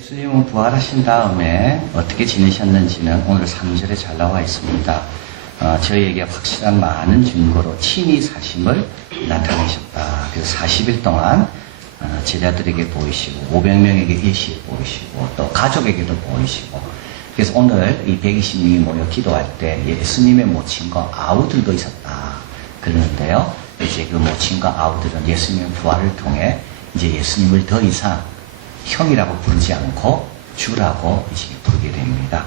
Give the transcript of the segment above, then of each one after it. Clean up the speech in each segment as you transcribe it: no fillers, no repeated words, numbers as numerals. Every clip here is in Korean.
예수님은 부활하신 다음에 어떻게 지내셨는지는 오늘 3절에 잘 나와 있습니다. 저희에게 확실한 많은 증거로 친히 사심을 나타내셨다. 그래서 40일 동안 제자들에게 보이시고 500명에게 일시에 보이시고 또 가족에게도 보이시고, 그래서 오늘 이 120명이 모여 기도할 때 예수님의 모친과 아우들도 있었다 그러는데요. 이제 그 모친과 아우들은 예수님의 부활을 통해 이제 예수님을 더 이상 형이라고 부르지 않고 주라고 이제 부르게 됩니다.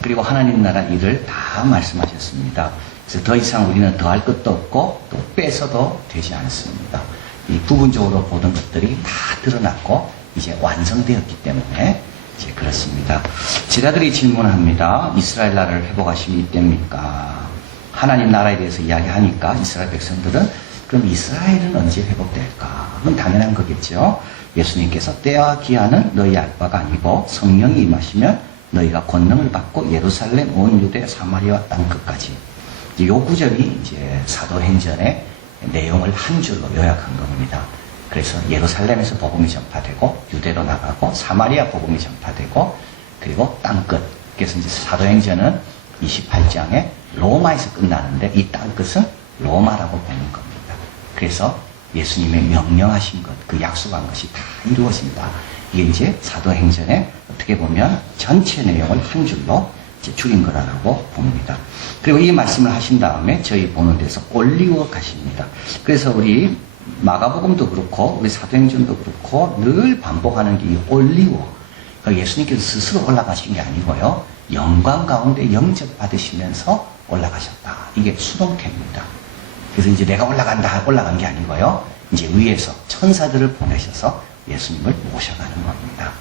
그리고 하나님 나라 일을 다 말씀하셨습니다. 그래서 더 이상 우리는 더할 것도 없고 또 빼서도 되지 않습니다. 이 부분적으로 보던 것들이 다 드러났고 이제 완성되었기 때문에 이제 그렇습니다. 제자들이 질문합니다. 이스라엘 나라를 회복하심이 이때입니까? 하나님 나라에 대해서 이야기하니까 이스라엘 백성들은 그럼 이스라엘은 언제 회복될까? 그건 당연한 거겠죠. 예수님께서 때와 기한은 너희 알 바가 아니고 성령이 임하시면 너희가 권능을 받고 예루살렘 온 유대 사마리아 땅 끝까지. 이 구절이 이제 사도행전의 내용을 한 줄로 요약한 겁니다. 그래서 예루살렘에서 복음이 전파되고 유대로 나가고 사마리아 복음이 전파되고 그리고 땅 끝. 그래서 이제 사도행전은 28장에 로마에서 끝나는데 이 땅 끝은 로마라고 보는 겁니다. 그래서 예수님의 명령하신 것, 그 약속한 것이 다 이루어진다. 이게 이제 사도행전에 어떻게 보면 전체 내용을 한 줄로 이제 줄인 거라고 봅니다. 그리고 이 말씀을 하신 다음에 저희 보는 데서 올리워 가십니다. 그래서 우리 마가복음도 그렇고 우리 사도행전도 그렇고 늘 반복하는 게 이 올리워. 그러니까 예수님께서 스스로 올라가신 게 아니고요. 영광 가운데 영접받으시면서 올라가셨다. 이게 수동태입니다. 그래서 이제 내가 올라간 게 아니고요. 이제 위에서 천사들을 보내셔서 예수님을 모셔가는 겁니다.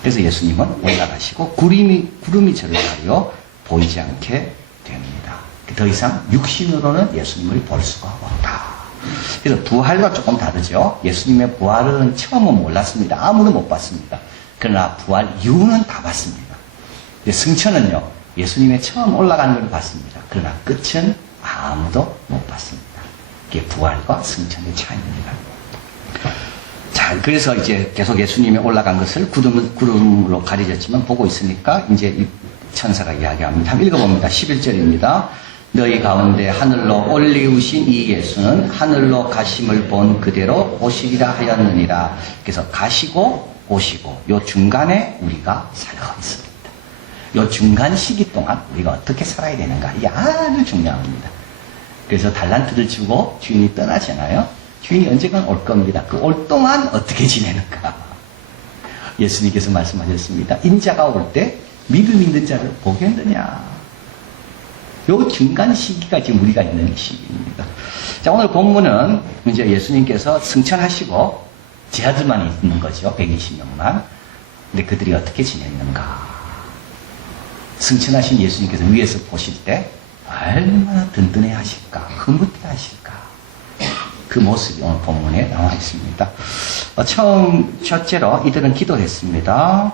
그래서 예수님은 올라가시고 구름이 저를 가려 보이지 않게 됩니다. 더 이상 육신으로는 예수님을 볼 수가 없다. 그래서 부활과 조금 다르죠. 예수님의 부활은 처음은 몰랐습니다. 아무도 못 봤습니다. 그러나 부활 이후는 다 봤습니다. 승천은요. 예수님의 처음 올라가는 걸 봤습니다. 그러나 끝은 아무도 못 봤습니다. 이게 부활과 승천의 차이입니다. 자, 그래서 이제 계속 예수님이 올라간 것을 구름으로 가려졌지만 보고 있으니까 이제 이 천사가 이야기합니다. 한번 읽어봅니다. 11절입니다. 너희 가운데 하늘로 올리우신 이 예수는 하늘로 가심을 본 그대로 오시리라 하였느니라. 그래서 가시고 오시고 요 중간에 우리가 살고 있습니다. 요 중간 시기 동안 우리가 어떻게 살아야 되는가, 이게 아주 중요합니다. 그래서 달란트를 주고 주인이 떠나잖아요. 주인이 언젠간 올 겁니다. 그 올 동안 어떻게 지내는가. 예수님께서 말씀하셨습니다. 인자가 올 때 믿음 있는 자를 보겠느냐. 요 중간 시기가 지금 우리가 있는 시기입니다. 자, 오늘 본문은 이제 예수님께서 승천하시고 제자들만 있는 거죠. 120명만. 근데 그들이 어떻게 지냈는가. 승천하신 예수님께서 위에서 보실 때 얼마나 든든해 하실까, 흐뭇해 하실까. 그 모습이 오늘 본문에 나와 있습니다. 첫째로 이들은 기도했습니다.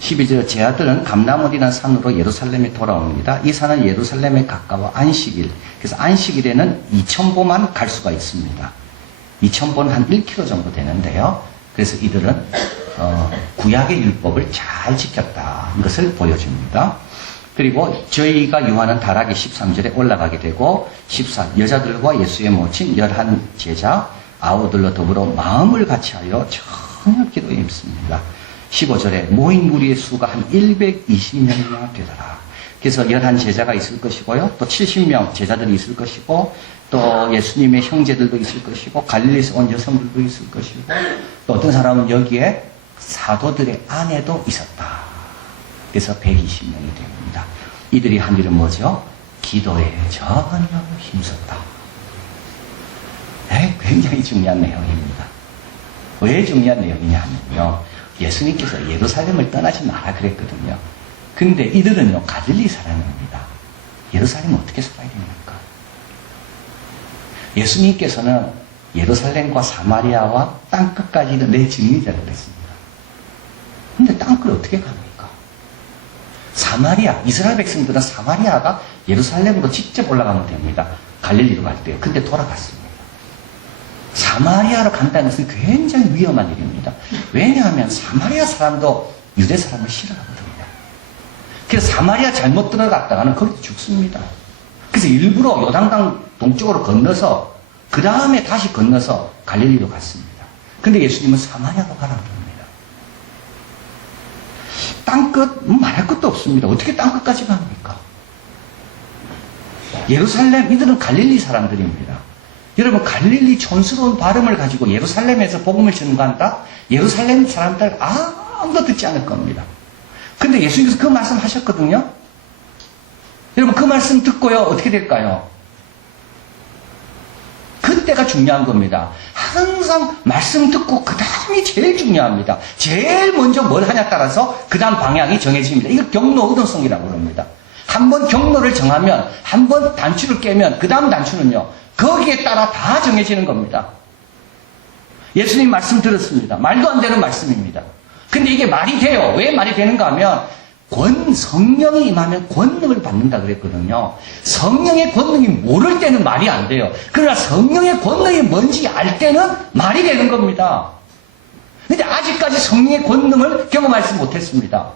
12절 제자들은 감람원이라는 산으로 예루살렘에 돌아옵니다. 이 산은 예루살렘에 가까워 안식일. 그래서 안식일에는 2000보만 갈 수가 있습니다. 2000보는 한 1km 정도 되는데요. 그래서 이들은 구약의 율법을 잘 지켰다는 것을 보여줍니다. 그리고 저희가 유하는 다락이 13절에 올라가게 되고 14 여자들과 예수의 모친 11 제자 아우들로 더불어 마음을 같이하여 전혀 기도에 힘씁니다. 15절에 모인 무리의 수가 한 120명이나 되더라. 그래서 11 제자가 있을 것이고요. 또 70명 제자들이 있을 것이고 또 예수님의 형제들도 있을 것이고 갈릴리에서 온 여성들도 있을 것이고 또 어떤 사람은 여기에 사도들의 아내도 있었다. 그래서 120명이 됩니다. 이들이 한 일은 뭐죠? 기도에 전혀 힘썼다. 굉장히 중요한 내용입니다. 왜 중요한 내용이냐면요. 예수님께서 예루살렘을 떠나지 마라 그랬거든요. 근데 이들은요, 갈릴리 사람입니다. 예루살렘은 어떻게 살아야 됩니까? 예수님께서는 예루살렘과 사마리아와 땅끝까지는 내 증인이라고 그랬습니다. 근데 땅끝을 어떻게 갑니까? 사마리아, 이스라엘 백성들은 사마리아가 예루살렘으로 직접 올라가면 됩니다. 갈릴리로 갈 때요. 근데 돌아갔습니다. 사마리아로 간다는 것은 굉장히 위험한 일입니다. 왜냐하면 사마리아 사람도 유대 사람을 싫어하거든요. 그래서 사마리아 잘못 들어갔다가는 거기 죽습니다. 그래서 일부러 요단강 동쪽으로 건너서 그 다음에 다시 건너서 갈릴리로 갔습니다. 근데 예수님은 사마리아로 가라고 합니다. 땅끝 말할 것도 없습니다. 어떻게 땅끝까지 갑니까? 예루살렘, 이들은 갈릴리 사람들입니다. 여러분, 갈릴리 촌스러운 발음을 가지고 예루살렘에서 복음을 전한다? 예루살렘 사람들 아무도 듣지 않을 겁니다. 근데 예수님께서 그 말씀 하셨거든요. 여러분, 그 말씀 듣고요, 어떻게 될까요? 그때가 중요한 겁니다. 항상 말씀 듣고 그 다음이 제일 중요합니다. 제일 먼저 뭘 하냐 따라서 그 다음 방향이 정해집니다. 이걸 경로 의존성이라고 합니다. 한번 경로를 정하면, 한번 단추를 깨면 그 다음 단추는요, 거기에 따라 다 정해지는 겁니다. 예수님 말씀 들었습니다. 말도 안 되는 말씀입니다. 근데 이게 말이 돼요. 왜 말이 되는가 하면 성령이 임하면 권능을 받는다 그랬거든요. 성령의 권능이 모를 때는 말이 안 돼요. 그러나 성령의 권능이 뭔지 알 때는 말이 되는 겁니다. 근데 아직까지 성령의 권능을 경험하지 못했습니다.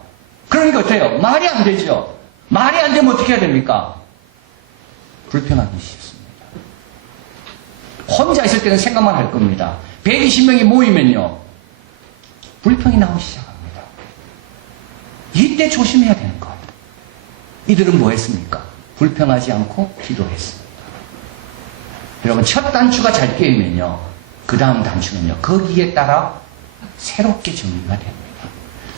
그러니까 어때요? 말이 안 되죠. 말이 안 되면 어떻게 해야 됩니까? 불편하기 쉽습니다. 혼자 있을 때는 생각만 할 겁니다. 120명이 모이면요, 불평이 나오기 시작합니다. 이때 조심해야 되는 거예요. 이들은 뭐 했습니까? 불평하지 않고 기도했습니다. 여러분, 첫 단추가 잘 깨면요, 그 다음 단추는요, 거기에 따라 새롭게 정리가 됩니다.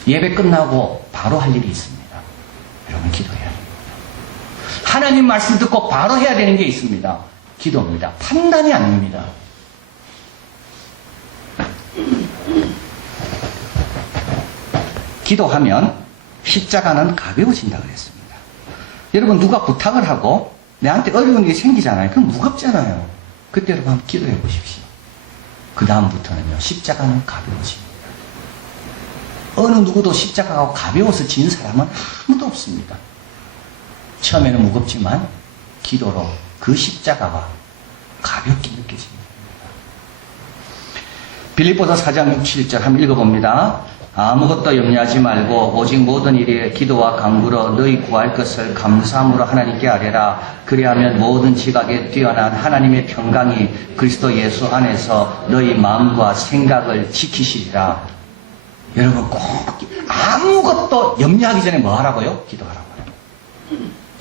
예배 끝나고 바로 할 일이 있습니다. 여러분, 기도해야 됩니다. 하나님 말씀 듣고 바로 해야 되는 게 있습니다. 기도입니다. 판단이 아닙니다. 기도하면 십자가는 가벼워진다고 그랬습니다. 여러분, 누가 부탁을 하고 내한테 어려운 일이 생기잖아요. 그럼 무겁잖아요. 그때 여러분 한번 기도해 보십시오. 그 다음부터는요, 십자가는 가벼워집니다. 어느 누구도 십자가가 가벼워서 진 사람은 아무도 없습니다. 처음에는 무겁지만 기도로 그 십자가가 가볍게 느껴집니다. 빌립보서 4장 6, 7절 한번 읽어봅니다. 아무것도 염려하지 말고 오직 모든 일에 기도와 간구로 너희 구할 것을 감사함으로 하나님께 아뢰라. 그리하면 모든 지각에 뛰어난 하나님의 평강이 그리스도 예수 안에서 너희 마음과 생각을 지키시리라. 여러분, 꼭 아무것도 염려하기 전에 뭐 하라고요? 기도하라고요.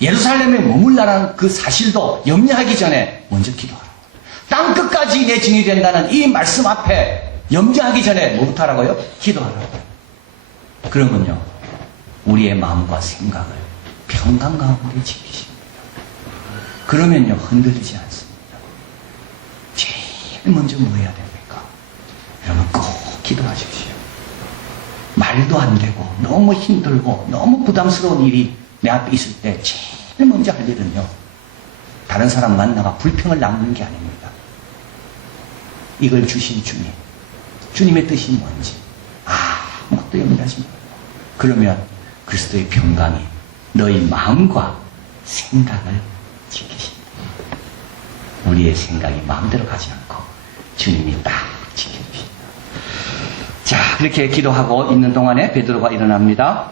예루살렘에 머물라는 그 사실도 염려하기 전에 먼저 기도하라고요. 땅끝까지 내 증인이 된다는 이 말씀 앞에 염려하기 전에 뭐부터 하라고요? 기도하라고요. 그러면요, 우리의 마음과 생각을 평강 가운데 지키십니다. 그러면요, 흔들리지 않습니다. 제일 먼저 뭐 해야 됩니까? 여러분, 꼭 기도하십시오. 말도 안 되고 너무 힘들고 너무 부담스러운 일이 내 앞에 있을 때 제일 먼저 할 일은요, 다른 사람 만나가 불평을 남기는 게 아닙니다. 이걸 주신 주님, 주님의 뜻이 뭔지 아무것도 염려하지 말고, 그러면 그리스도의 평강이 너희 마음과 생각을 지키신다. 우리의 생각이 마음대로 가지 않고 주님이 딱 지켜주신다. 자, 그렇게 기도하고 있는 동안에 베드로가 일어납니다.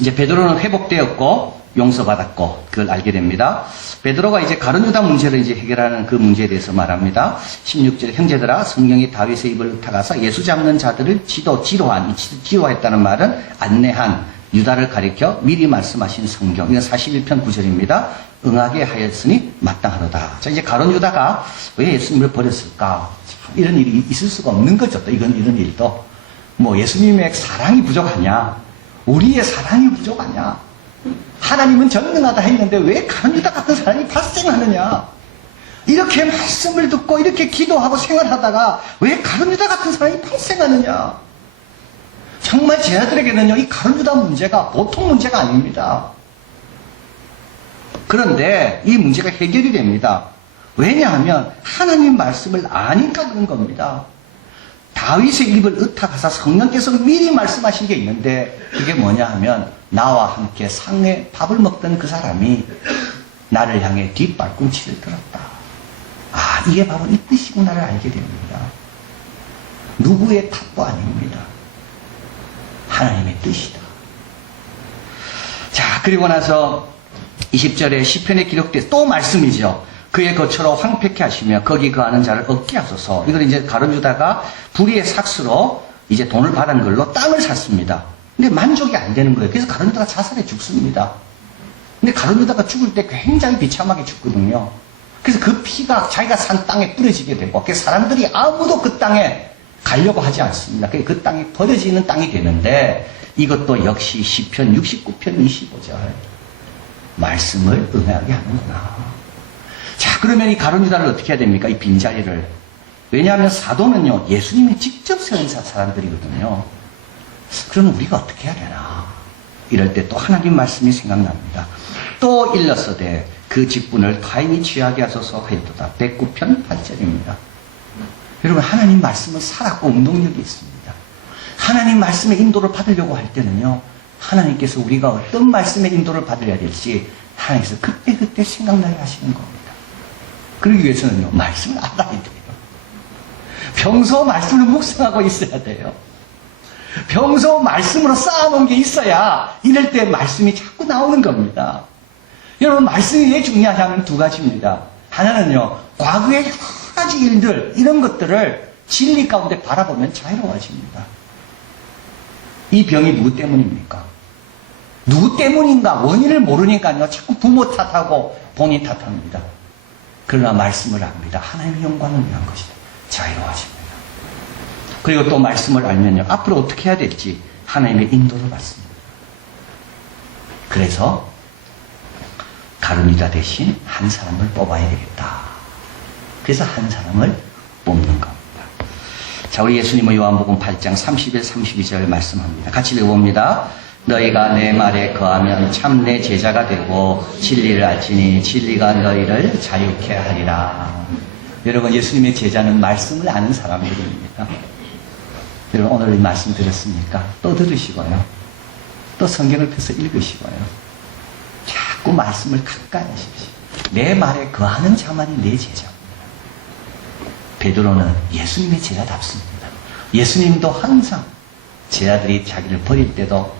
이제 베드로는 회복되었고 용서받았고 그걸 알게 됩니다. 베드로가 이제 가룟 유다 문제를 이제 해결하는 그 문제에 대해서 말합니다. 16절, 형제들아, 성령이 다윗의 입을 타가서 예수 잡는 자들을 지도했다는 말은 안내한, 유다를 가리켜 미리 말씀하신 성경, 이건 41편 9절입니다. 응하게 하였으니 마땅하도다. 자, 이제 가룟 유다가 왜 예수님을 버렸을까? 이런 일이 있을 수가 없는 거죠. 또 이런 일도. 뭐 예수님의 사랑이 부족하냐? 우리의 사랑이 부족하냐? 하나님은 전능하다 했는데 왜 가룟 유다 같은 사람이 발생하느냐? 이렇게 말씀을 듣고 이렇게 기도하고 생활하다가 왜 가룟 유다 같은 사람이 발생하느냐? 정말 제 아들에게는요, 이 가룟 유다 문제가 보통 문제가 아닙니다. 그런데 이 문제가 해결이 됩니다. 왜냐하면 하나님 말씀을 아니까 그런 겁니다. 다윗의 입을 의탁하사 성령께서 미리 말씀하신 게 있는데, 그게 뭐냐 하면 나와 함께 상에 밥을 먹던 그 사람이 나를 향해 뒷발꿈치를 들었다. 이게 바로 이 뜻이구나를 알게 됩니다. 누구의 탓도 아닙니다. 하나님의 뜻이다. 그리고 나서 20절에 시편에 기록돼 또 말씀이죠. 그의 거처로 황폐케 하시며 거기 거하는 자를 얻게 하소서. 이걸 이제 가룟유다가 불의의 삭수로 이제 돈을 받은 걸로 땅을 샀습니다. 근데 만족이 안 되는 거예요. 그래서 가룟유다가 자살해 죽습니다. 근데 가룟유다가 죽을 때 굉장히 비참하게 죽거든요. 그래서 그 피가 자기가 산 땅에 뿌려지게 되고, 그 사람들이 아무도 그 땅에 가려고 하지 않습니다. 그 땅이 버려지는 땅이 되는데, 이것도 역시 시편 69편 25절 말씀을 응하게 하는구나. 자, 그러면 이 가룟유다를 어떻게 해야 됩니까? 이 빈자리를. 왜냐하면 사도는요, 예수님이 직접 세운 사람들이거든요. 그럼 우리가 어떻게 해야 되나? 이럴 때 또 하나님 말씀이 생각납니다. 또 일러서되 그 직분을 타인이 취하게 하소서 하였도다. 109편 8절입니다. 여러분, 하나님 말씀은 살았고 운동력이 있습니다. 하나님 말씀의 인도를 받으려고 할 때는요, 하나님께서 우리가 어떤 말씀의 인도를 받으려야 될지 하나님께서 그때그때 생각나게 하시는 겁니다. 그러기 위해서는요, 말씀을 알아야 돼요. 평소 말씀을 묵상하고 있어야 돼요. 평소 말씀으로 쌓아놓은 게 있어야 이럴 때 말씀이 자꾸 나오는 겁니다. 여러분, 말씀이 왜 중요하냐면 두 가지입니다. 하나는요, 과거의 여러 가지 일들, 이런 것들을 진리 가운데 바라보면 자유로워집니다. 이 병이 누구 때문입니까? 누구 때문인가 원인을 모르니까요, 자꾸 부모 탓하고 본인 탓합니다. 그러나 말씀을 압니다. 하나님의 영광을 위한 것이다. 자유로워집니다. 그리고 또 말씀을 알면요, 앞으로 어떻게 해야 될지 하나님의 인도를 받습니다. 그래서 가룟유다 대신 한 사람을 뽑아야 되겠다. 그래서 한 사람을 뽑는 겁니다. 자, 우리 예수님의 요한복음 8장 31, 32절 말씀합니다. 같이 읽어봅니다. 너희가 내 말에 거하면 참 내 제자가 되고 진리를 알지니 진리가 너희를 자유케 하리라. 여러분, 예수님의 제자는 말씀을 아는 사람들입니다. 여러분, 오늘 이 말씀 들었습니까? 또 들으시고요. 또 성경을 펴서 읽으시고요. 자꾸 말씀을 가까이 하십시오. 내 말에 거하는 자만이 내 제자입니다. 베드로는 예수님의 제자답습니다. 예수님도 항상 제자들이 자기를 버릴 때도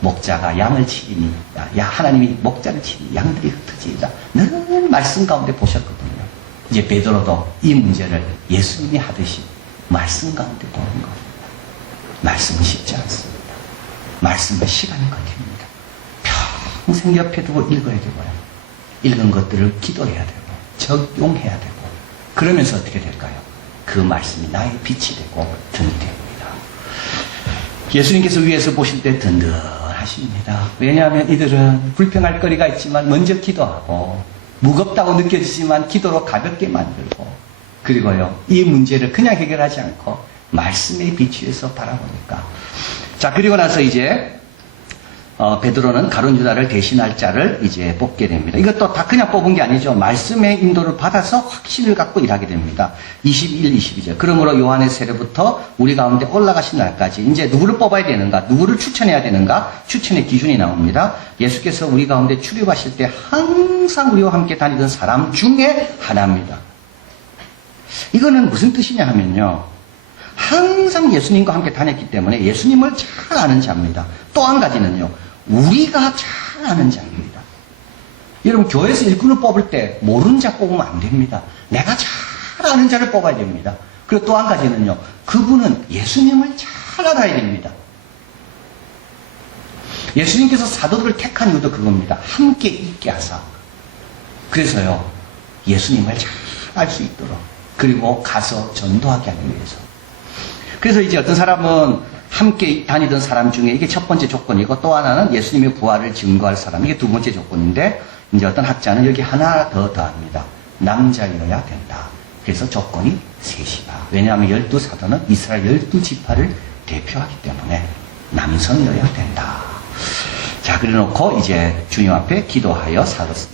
목자가 양을 치리니, 하나님이 목자를 치니 양들이 흩어지리라. 늘 말씀 가운데 보셨거든요. 이제 베드로도 이 문제를 예수님이 하듯이 말씀 가운데 보는 겁니다. 말씀은 쉽지 않습니다. 말씀은 시간이 걸립니다. 평생 옆에 두고 읽어야 되고요. 읽은 것들을 기도해야 되고 적용해야 되고, 그러면서 어떻게 될까요? 그 말씀이 나의 빛이 되고 등이 됩니다. 예수님께서 위에서 보실 때 든든하십니다. 왜냐하면 이들은 불평할 거리가 있지만 먼저 기도하고, 무겁다고 느껴지지만 기도로 가볍게 만들고, 그리고요, 이 문제를 그냥 해결하지 않고 말씀의 빛에서 바라보니까. 자, 그리고 나서 이제 베드로는 가룟유다를 대신할 자를 이제 뽑게 됩니다. 이것도 다 그냥 뽑은 게 아니죠. 말씀의 인도를 받아서 확신을 갖고 일하게 됩니다. 21, 22절. 그러므로 요한의 세례부터 우리 가운데 올라가신 날까지 이제 누구를 뽑아야 되는가, 누구를 추천해야 되는가, 추천의 기준이 나옵니다. 예수께서 우리 가운데 출입하실 때 항상 우리와 함께 다니던 사람 중에 하나입니다. 이거는 무슨 뜻이냐 하면요, 항상 예수님과 함께 다녔기 때문에 예수님을 잘 아는 자입니다. 또 한 가지는요, 우리가 잘 아는 자입니다. 여러분, 교회에서 일꾼을 뽑을 때 모르는 자 뽑으면 안 됩니다. 내가 잘 아는 자를 뽑아야 됩니다. 그리고 또 한 가지는요, 그분은 예수님을 잘 알아야 됩니다. 예수님께서 사도들을 택한 이유도 그겁니다. 함께 있게 하사. 그래서요, 예수님을 잘 알 수 있도록, 그리고 가서 전도하게 하기 위해서. 그래서 이제 어떤 사람은 함께 다니던 사람 중에 이게 첫 번째 조건이고, 또 하나는 예수님의 부활을 증거할 사람, 이게 두 번째 조건인데, 이제 어떤 학자는 여기 하나 더 더합니다. 남자여야 된다. 그래서 조건이 셋이다. 왜냐하면 12사도는 이스라엘 12지파를 대표하기 때문에 남성여야 된다. 자, 그래 놓고 이제 주님 앞에 기도하여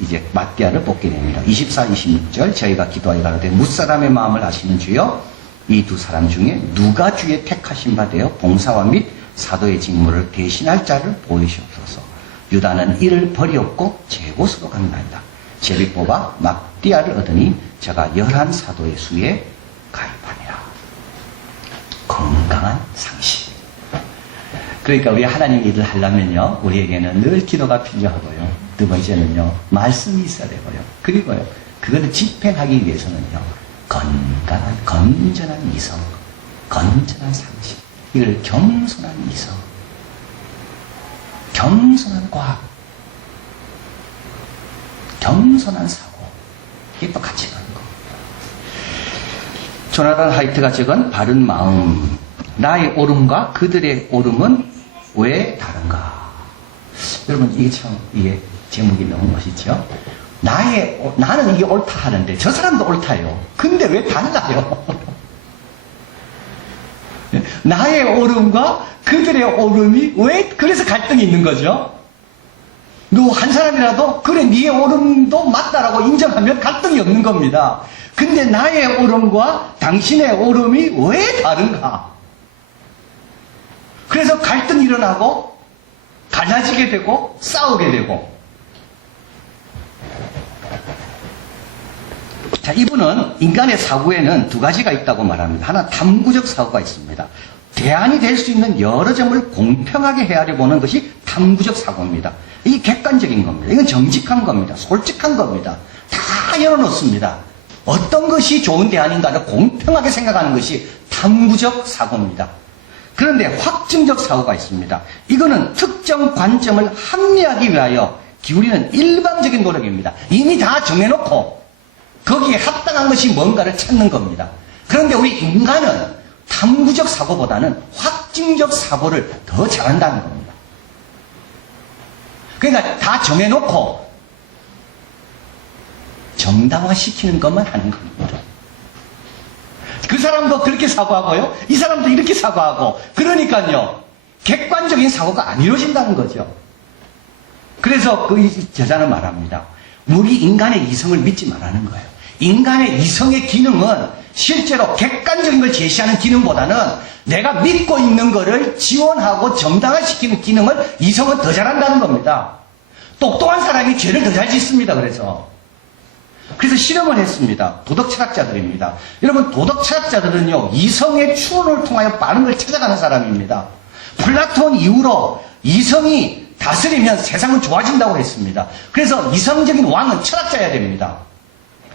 이제 마띠아를 뽑게 됩니다. 24, 26절 저희가 기도하여 가로되 무사람의 마음을 아시는 주여, 이 두 사람 중에 누가 주의 택하신 바 되어 봉사와 및 사도의 직무를 대신할 자를 보이시옵소서. 유다는 이를 버리었고 제 곳으로 간다이다. 제비 뽑아 마띠아를 얻으니 저가 11사도의 수에 가입하니라. 건강한 상식. 그러니까 우리 하나님 일을 하려면요, 우리에게는 늘 기도가 필요하고요. 두 번째는요, 말씀이 있어야 되고요. 그리고요, 그거를 집행하기 위해서는요, 건전한 이성, 건전한 상식, 이걸 겸손한 이성, 겸손한 과학, 겸손한 사고, 이게 또 같이 가는 겁니다. 조나단 하이트가 적은 바른 마음, 나의 옳음과 그들의 옳음은 왜 다른가? 여러분, 이게 제목이 너무 멋있죠? 나는 이게 옳다 하는데 저 사람도 옳다요. 근데 왜 달라요? 나의 옳음과 그들의 옳음이 왜 그래서 갈등이 있는 거죠? 너 한 사람이라도 그래 네의 옳음도 맞다라고 인정하면 갈등이 없는 겁니다. 근데 나의 옳음과 당신의 옳음이 왜 다른가? 그래서 갈등이 일어나고 갈라지게 되고 싸우게 되고. 자, 이분은 인간의 사고에는 두 가지가 있다고 말합니다. 하나, 탐구적 사고가 있습니다. 대안이 될 수 있는 여러 점을 공평하게 헤아려 보는 것이 탐구적 사고입니다. 이게 객관적인 겁니다. 이건 정직한 겁니다. 솔직한 겁니다. 다 열어놓습니다. 어떤 것이 좋은 대안인가를 공평하게 생각하는 것이 탐구적 사고입니다. 그런데 확증적 사고가 있습니다. 이거는 특정 관점을 합리하기 위하여 기울이는 일방적인 노력입니다. 이미 다 정해놓고 거기에 합당한 것이 뭔가를 찾는 겁니다. 그런데 우리 인간은 탐구적 사고보다는 확증적 사고를 더 잘한다는 겁니다. 그러니까 다 정해놓고 정당화시키는 것만 하는 겁니다. 그 사람도 그렇게 사고하고요, 이 사람도 이렇게 사고하고, 그러니까요, 객관적인 사고가 안 이루어진다는 거죠. 그래서 그 저자는 말합니다. 우리 인간의 이성을 믿지 말라는 거예요. 인간의 이성의 기능은 실제로 객관적인 걸 제시하는 기능보다는 내가 믿고 있는 거를 지원하고 정당화시키는 기능을 이성은 더 잘한다는 겁니다. 똑똑한 사람이 죄를 더 잘 짓습니다. 그래서 실험을 했습니다. 도덕철학자들입니다. 여러분, 도덕철학자들은요, 이성의 추론을 통하여 바른 걸 찾아가는 사람입니다. 플라톤 이후로 이성이 다스리면 세상은 좋아진다고 했습니다. 그래서 이성적인 왕은 철학자여야 됩니다.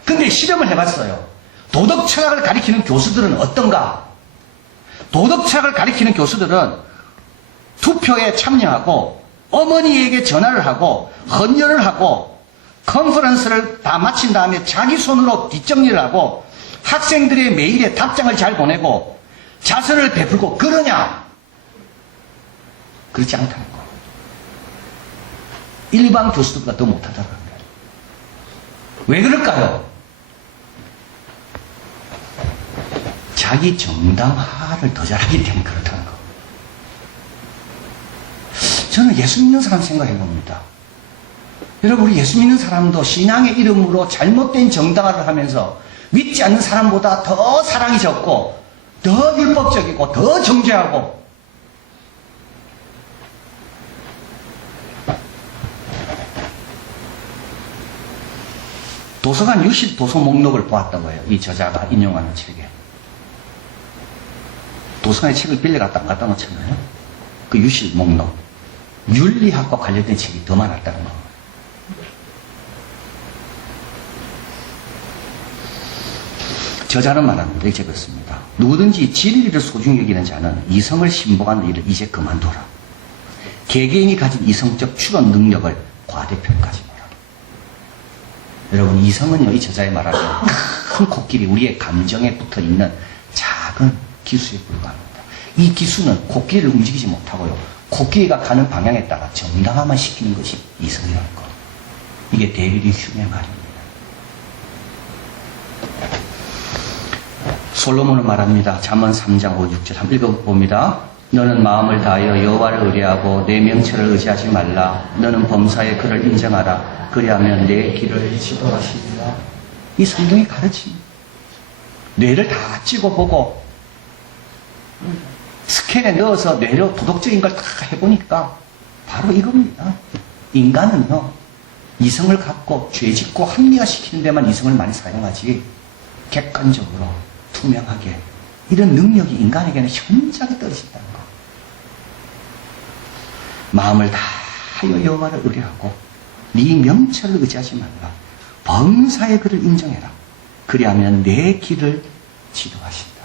근데 실험을 해봤어요. 도덕철학을 가리키는 교수들은 어떤가? 도덕철학을 가리키는 교수들은 투표에 참여하고 어머니에게 전화를 하고 헌혈을 하고 컨퍼런스를 다 마친 다음에 자기 손으로 뒷정리를 하고 학생들의 메일에 답장을 잘 보내고 자선을 베풀고 그러냐? 그렇지 않다는 거예요. 일반 교수들보다 더 못하다는 거예요. 왜 그럴까요? 자기 정당화를 더 잘하기 때문에 그렇다는 거. 저는 예수 믿는 사람 생각해 봅니다. 여러분, 우리 예수 믿는 사람도 신앙의 이름으로 잘못된 정당화를 하면서 믿지 않는 사람보다 더 사랑이 적고 더 율법적이고 더 정죄하고, 도서관 유실 도서 목록을 보았다고 해요. 이 저자가 인용하는 책에. 도서관에 책을 빌려갔다 안 갖다 놓잖아요. 그 유실 목록. 윤리학과 관련된 책이 더 많았다는 거. 저자는 말합니다. 이렇게 적었습니다. 누구든지 진리를 소중히 여기는 자는 이성을 신봉하는 일을 이제 그만둬라. 개개인이 가진 이성적 추론 능력을 과대평가하지 마라. 여러분, 이성은요, 이 저자의 말하는 큰 코끼리, 우리의 감정에 붙어 있는 작은 기수에 불과합니다. 이 기수는 코끼리를 움직이지 못하고요, 코끼리가 가는 방향에 따라 정당화만 시키는 것이 이성이라는 것. 이게 데이비드 휴메의 말입니다. 솔로몬은 말합니다. 잠언 3장 5, 6절 한번 읽어봅니다. 너는 마음을 다하여 여호와를 의뢰하고 내 명철을 의지하지 말라. 너는 범사에 그를 인정하라. 그리하면 내 길을 지도하시리라. 이 성경의 가르침. 뇌를 다 찍어보고 스캔에 넣어서 뇌로 도덕적인 걸 다 해보니까 바로 이겁니다. 인간은요, 이성을 갖고 죄짓고 합리화시키는 데만 이성을 많이 사용하지 객관적으로 투명하게 이런 능력이 인간에게는 현저하게 떨어진다는 거. 마음을 다하여 여호와를 의뢰하고 네 명철을 의지하지 말라. 범사의 그를 인정해라. 그리하면 내 길을 지도하신다.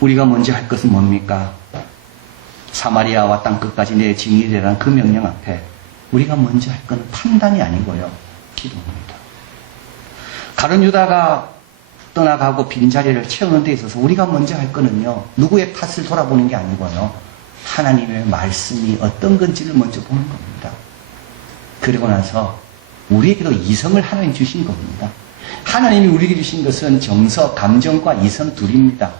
우리가 먼저 할 것은 뭡니까? 사마리아와 땅끝까지 내 증인이 되라는 그 명령 앞에 우리가 먼저 할 것은 판단이 아니고요, 기도입니다. 가룟 유다가 떠나가고 빈자리를 채우는 데 있어서 우리가 먼저 할 거는요, 누구의 탓을 돌아보는 게 아니고요, 하나님의 말씀이 어떤 건지를 먼저 보는 겁니다. 그리고 나서 우리에게도 이성을 하나님 주신 겁니다. 하나님이 우리에게 주신 것은 정서, 감정과 이성 둘입니다.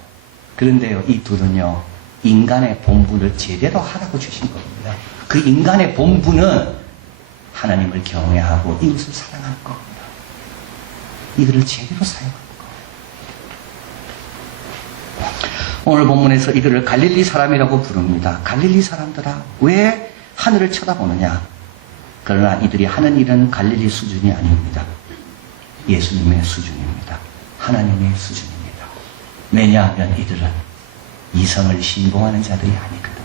그런데요, 이 둘은요, 인간의 본분을 제대로 하라고 주신 겁니다. 그 인간의 본분은 하나님을 경외하고 이웃을 사랑하는 겁니다. 이들을 제대로 사용하는 거예요. 오늘 본문에서 이들을 갈릴리 사람이라고 부릅니다. 갈릴리 사람들아, 왜 하늘을 쳐다보느냐? 그러나 이들이 하는 일은 갈릴리 수준이 아닙니다. 예수님의 수준입니다. 하나님의 수준입니다. 왜냐하면 이들은 이성을 신봉하는 자들이 아니거든요.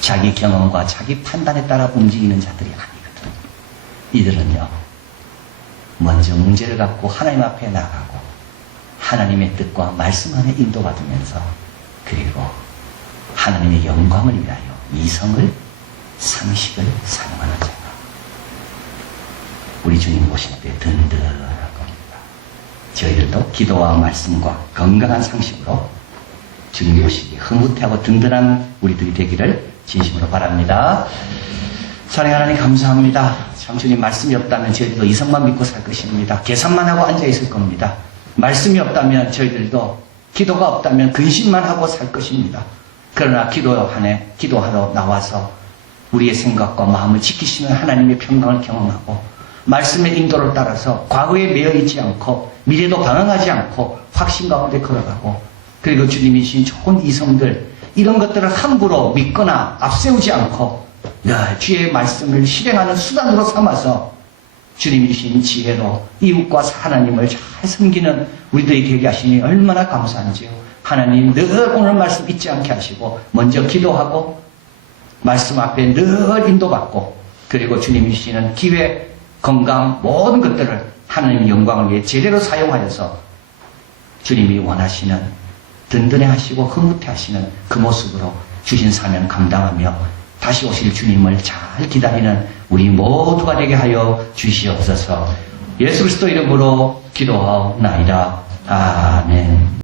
자기 경험과 자기 판단에 따라 움직이는 자들이 아니거든요. 이들은요, 먼저 문제를 갖고 하나님 앞에 나가고 하나님의 뜻과 말씀 안에 인도받으면서, 그리고 하나님의 영광을 위하여 이성을, 상식을 사용하는 자가 우리 주님 보실 때 든든한 겁니다. 저희들도 기도와 말씀과 건강한 상식으로 주님 보시기 흐뭇해하고 든든한 우리들이 되기를 진심으로 바랍니다. 사랑하는 하나님 감사합니다. 참 주님 말씀이 없다면 저희들도 이성만 믿고 살 것입니다. 계산만 하고 앉아 있을 겁니다. 말씀이 없다면 저희들도, 기도가 없다면 근심만 하고 살 것입니다. 그러나 기도하러 나와서 우리의 생각과 마음을 지키시는 하나님의 평강을 경험하고 말씀의 인도를 따라서 과거에 매여 있지 않고 미래도 방황하지 않고 확신 가운데 걸어가고, 그리고 주님이 주신 좋은 이성들, 이런 것들을 함부로 믿거나 앞세우지 않고 주의 말씀을 실행하는 수단으로 삼아서 주님이 주신 지혜로 이웃과 하나님을 잘 섬기는 우리들이 되게 하시니 얼마나 감사한지요. 하나님 늘 오늘 말씀 잊지 않게 하시고 먼저 기도하고 말씀 앞에 늘 인도받고, 그리고 주님이 주시는 기회, 건강, 모든 것들을 하나님의 영광을 위해 제대로 사용하여서 주님이 원하시는, 든든해 하시고 흐뭇해 하시는 그 모습으로 주신 사명 감당하며 다시 오실 주님을 잘 기다리는 우리 모두가 되게 하여 주시옵소서. 예수 그리스도 이름으로 기도하옵나이다. 아멘.